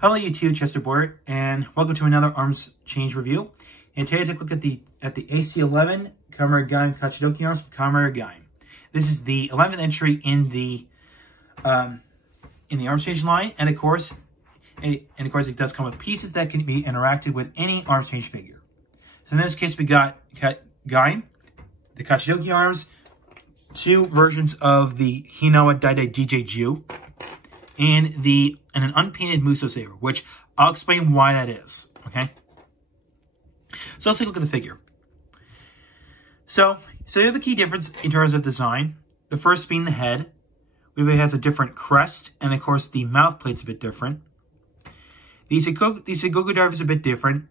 Hello YouTube, Chester Boyer, and welcome to another arms change review. And today I take a look at the AC11 Gaim Kachidoki arms from Gaim. This is the 11th entry in the arms change line, and of course it does come with pieces that can be interacted with any arms change figure. So in this case we got Gaim, the Kachidoki arms, two versions of the Hinawa Daidai DJ Ju, and an unpainted Muso Saber, which I'll explain why that is, okay? So let's take a look at the figure. So here's the key difference in terms of design. The first being the head, which has a different crest, and of course the mouth plate's a bit different. The Sengoku driver is a bit different.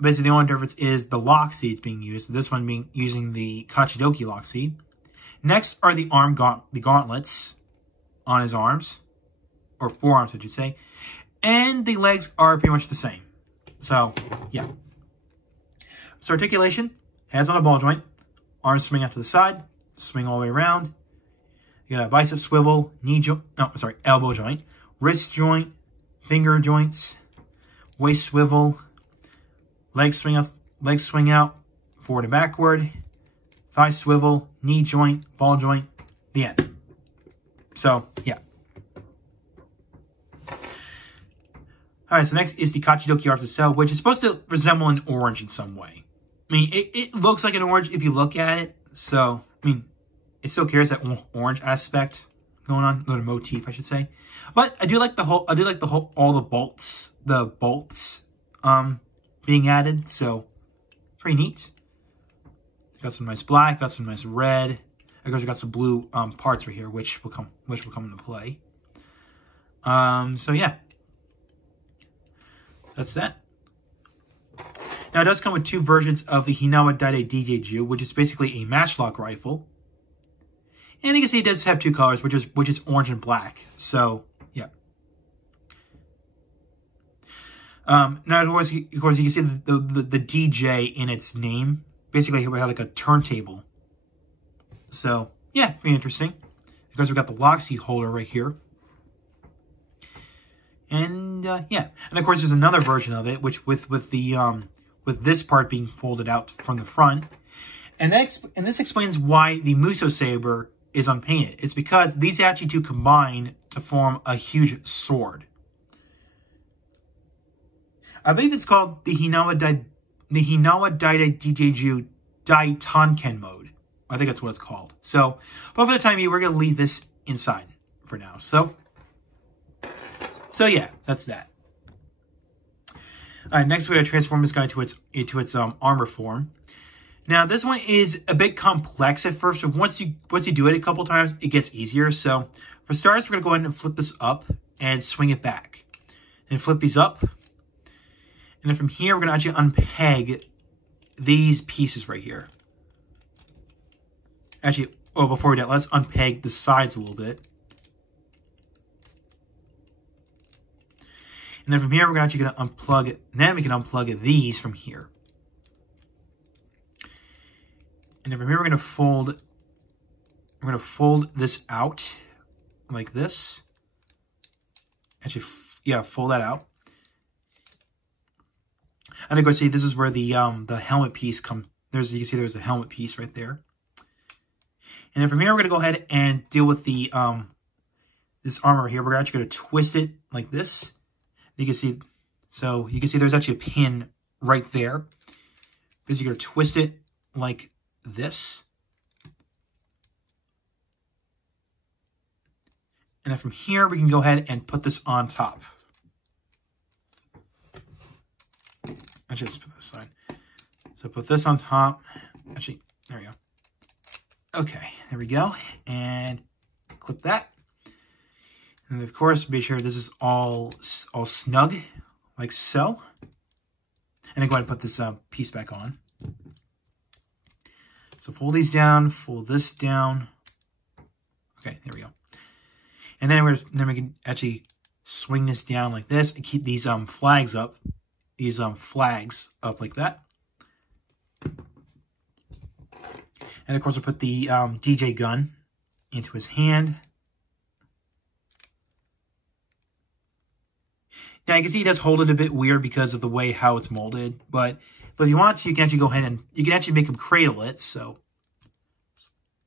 Basically the only difference is the lock seeds being used, this one being using the Kachidoki lock seed. Next are the gauntlets on his arms. Or forearms, I should say. And the legs are pretty much the same. So, yeah. So articulation, hands on a ball joint, arms swing out to the side, swing all the way around. You got a bicep swivel, elbow joint, wrist joint, finger joints, waist swivel, leg swing out, forward and backward, thigh swivel, knee joint, ball joint, the end. So, yeah. Alright, so next is the Kachidoki arms itself, which is supposed to resemble an orange in some way. I mean, it looks like an orange if you look at it. So, I mean, it still carries that orange aspect going on, the motif, I should say. But I do like all the bolts being added. So, pretty neat. Got some nice black, got some nice red. Of course, we got some blue parts right here, which will come into play. So yeah. That's that. Now, it does come with two versions of the Hinawa Daidai DJ Ju, which is basically a matchlock rifle. And you can see it does have two colors, which is orange and black. So, yeah. Now, of course, you can see the DJ in its name. Basically, we have like a turntable. So, yeah, pretty interesting. Because we've got the lock seat holder right here. And, yeah. And, of course, there's another version of it, which with this part being folded out from the front. And this explains why the Muso Saber is unpainted. It's because these actually two combine to form a huge sword. I believe it's called the Hinawa Daidai DJ Ju Dai Tanken mode. I think that's what it's called. So, but for the time being, we're going to leave this inside for now. So yeah, that's that. All right, next we're going to transform this guy into its armor form. Now, this one is a bit complex at first, but once you do it a couple times, it gets easier. So, for starters, we're going to go ahead and flip this up and swing it back. And flip these up. And then from here, we're going to actually unpeg these pieces right here. Actually, well, before we do that, let's unpeg the sides a little bit. And then from here, we're actually going to unplug it. Then we can unplug these from here. And then from here, we're going to fold this out like this. Actually, yeah, fold that out. And of course, see, this is where the helmet piece comes. You can see there's a helmet piece right there. And then from here, we're going to go ahead and deal with the this armor here. We're actually going to twist it like this. You can see, there's actually a pin right there. Because you're going to twist it like this. And then from here, we can go ahead and put this on top. Actually, let's put this aside. So put this on top. Actually, there we go. Okay, there we go. And clip that. And of course, make sure this is all snug, like so. And then go ahead and put this piece back on. So fold these down, fold this down. Okay, there we go. And then we can actually swing this down like this and keep these flags up. These flags up like that. And of course, we'll put the DJ gun into his hand. Yeah, I can see he does hold it a bit weird because of the way how it's molded. But if you want to, you can actually go ahead and you can actually make him cradle it. So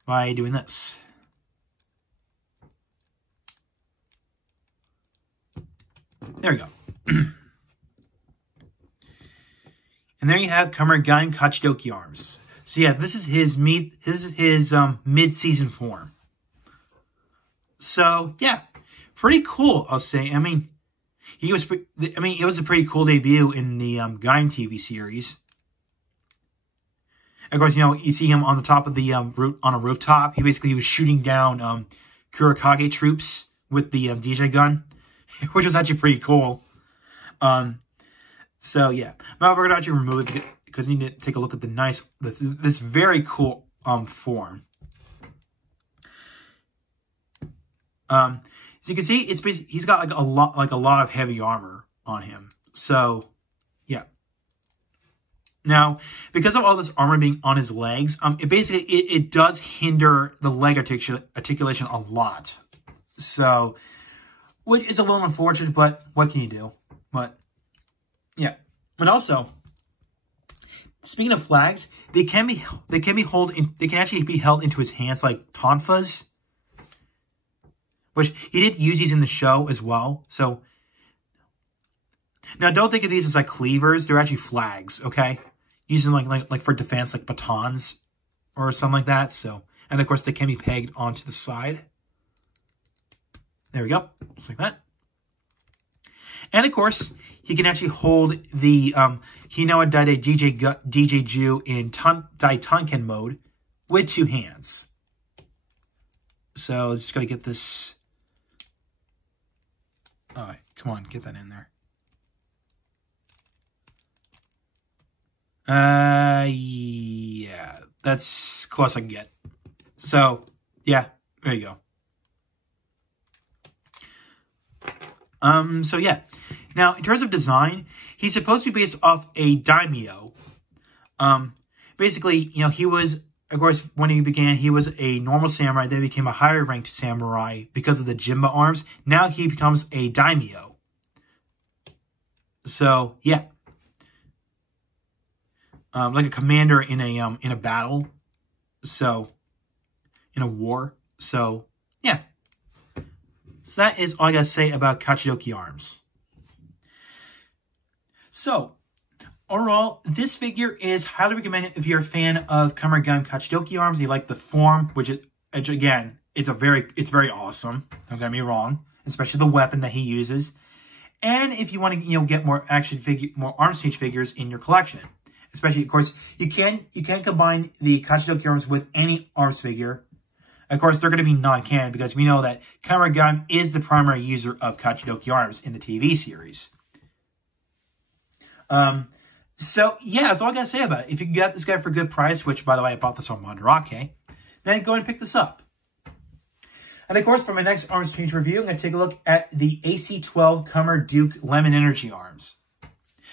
by doing this. There we go. And there you have Gaim Kachidoki arms. So yeah, this is his mid-season form. So yeah, pretty cool, I'll say. I mean, it was a pretty cool debut in the Gaim TV series. Of course, you know, you see him on the top of the on a rooftop. He was shooting down Kurakage troops with the DJ gun, which was actually pretty cool. So yeah, now we're gonna actually remove it because we need to take a look at this very cool form. So you can see he's got like a lot of heavy armor on him. So yeah. Now, because of all this armor being on his legs, it does hinder the leg articulation a lot. So, which is a little unfortunate, but what can you do? But yeah, and also, speaking of flags, they can actually be held into his hands like tonfas, which he did use these in the show as well. So now, don't think of these as like cleavers; they're actually flags. Okay, using like for defense, like batons or something like that. So, and of course, they can be pegged onto the side. There we go, just like that. And of course, he can actually hold the Hinawa Daide DJ Ju in Dai Tanken mode with two hands. So just gotta get this. All right, come on, get that in there. Yeah, that's close I can get. So yeah, there you go. So yeah. Now, in terms of design, he's supposed to be based off a daimyo. Basically, you know, he was, of course, when he began, he was a normal samurai, then became a higher ranked samurai because of the Jimba arms. Now he becomes a daimyo. So, yeah. Like a commander in a battle. So, in a war. So, yeah. So that is all I gotta say about Kachidoki arms. So, overall, this figure is highly recommended if you're a fan of Gaim Kachidoki arms. You like the form, which again, it's very awesome. Don't get me wrong, especially the weapon that he uses. And if you want to, you know, get more more arms change figures in your collection, especially, of course, you can combine the Kachidoki arms with any arms figure. Of course, they're going to be non-canon because we know that Gaim is the primary user of Kachidoki arms in the TV series. So yeah, that's all I gotta say about it. If you can get this guy for a good price, which by the way, I bought this on Mandarake, then go ahead and pick this up. And of course, for my next arms change review, I'm gonna take a look at the AC11 Kamen Duke Lemon Energy arms.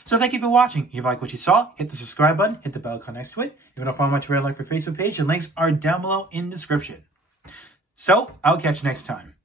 So thank you for watching. If you like what you saw, hit the subscribe button, hit the bell icon next to it. If you want to follow my Twitter, like for Facebook page, the links are down below in the description. So I'll catch you next time.